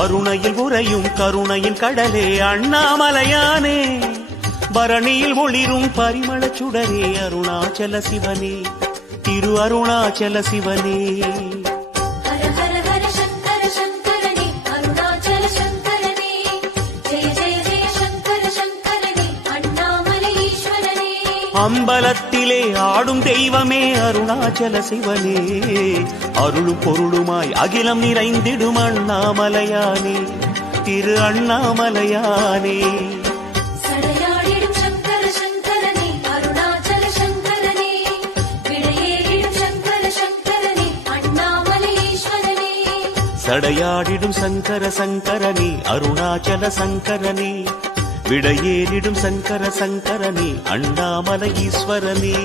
அருணையில் உறையும் கருணையின் கடலே அண்ணாமலையானே பரணியில் ஒளிரும் பரிமள சுடரே அருணாச்சல சிவனே திரு அருணாச்சல சிவனே அம்பலத்திலே ஆடும் தெய்வமே அருணாச்சல சிவனே அருளும் பொருளுமாய் அகிலம் நிறைந்திடும் அண்ணாமலையானே திரு அண்ணாமலையானே சடையாடிடும் சங்கர சங்கரனே அருணாச்சல சங்கரனே விடையேறிடும் சங்கர சங்கரனே அண்ணாமலை ஈஸ்வரனே